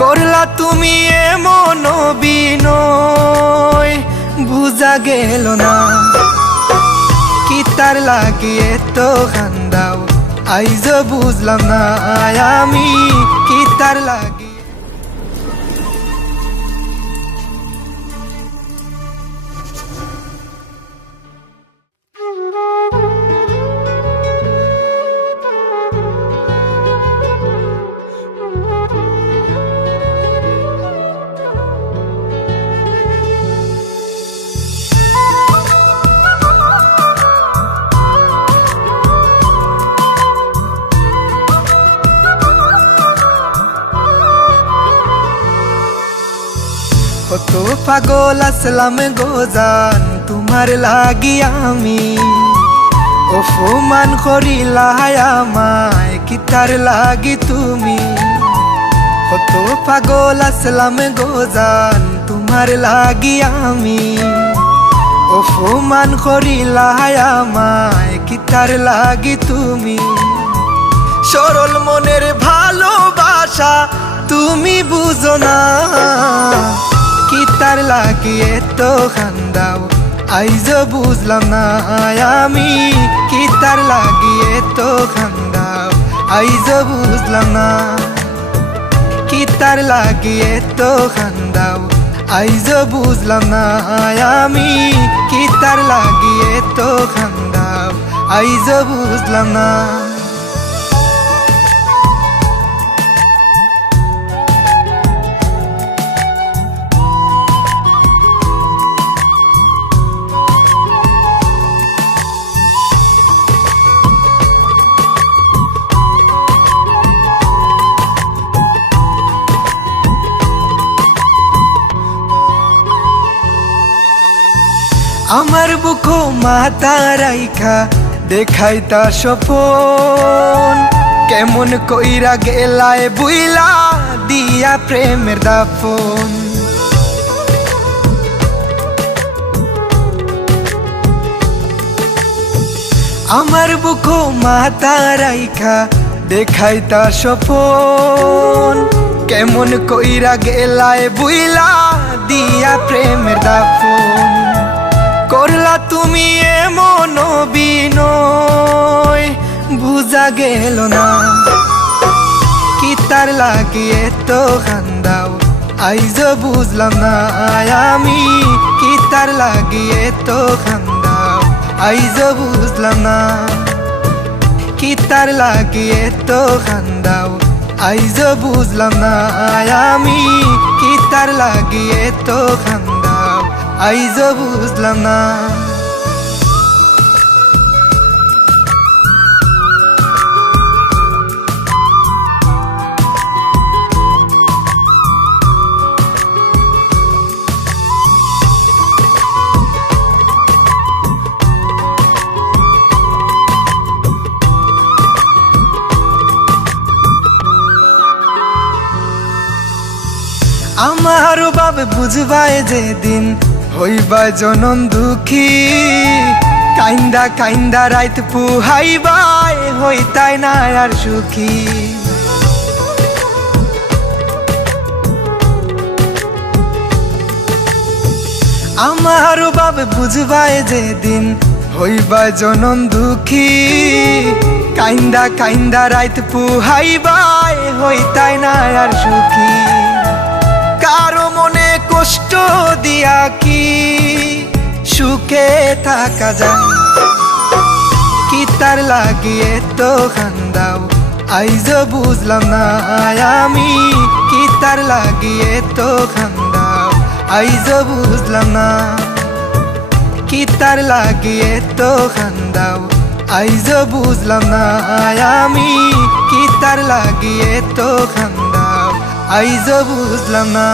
করলা তুমি এমন বিনয়, বুঝা গেল না কি তার লাগিয়ে তো খান্দাও, আইজ বুঝলাম না আমি কি তার লাগিয়ে। কত পাগল আসলাম গো জান তোমার লাগি আমি, অপমান করিলা আমায় কি তার লাগি তুমি। কত পাগল আসলাম গো জান তোমার লাগি আমি, অপমান করিলা আমায় কি তার লাগি তুমি। সরল মনের ভালোবাসা তুমি বুঝো না কি তার লাগিয়ে তো খান্দাও, আইজ বুঝলাম না আমি কি তার লাগিয়ে তো খান্দাও, আইজ বুঝলাম না কি তার লাগিয়ে তো খান্দাও, আইজ বুঝলাম না আমি কি তার লাগিয়ে তো খান্দাও, আইজ বুঝলাম না। আমার বুকো মাথা রাইখা দেখাইতা স্বপন, কেমন কইরা গেলায় বুইলা দিয়া প্রেমের দাফন। আমার বুকো মাথা রাইখা দেখাইতা স্বপন, কেমন কইরা গেলায় বুইলা দিয়া প্রেমের দাফন। করলা তুমি এমন বিনয়, বুঝা গেল না কি তার লাগিয়ে তো খান্দাও, আইজ বুঝলাম না আমি কি তার লাগিয়ে তো খান্দাও, আইজ বুঝলাম না কি তার লাগিয়ে তো খান্দাও, আইজ বুঝলাম না আমি কি তার লাগিয়ে তো খান্দাও, আইজ বুঝলাম না। আমার বাবে বুঝবায় যেদিন হইবা জনম দুঃখী, কাইন্দা কাইন্দা রাইত পুহাইবাই হইতাই না আর সুখী। আমার বাবে বুঝবায় যেদিন হইবা জনম দুঃখী, কাইন্দা কাইন্দা রাইত পুহাইবাই হইতাই না আর সুখী। কারো মনে কষ্ট দিয়া কি সুখে থাকা যায়, কি তার লাগিয়ে তো খান্দাও, আইজ বুঝলাম না আমি কি তার লাগিয়ে তো খান্দাও, আইজ বুঝলাম না কি তার লাগিয়ে তো খান্দাও, আইজ বুঝলাম না আমি কি তার লাগিয়ে তো খান্দাও, আইজ বুঝলাম না।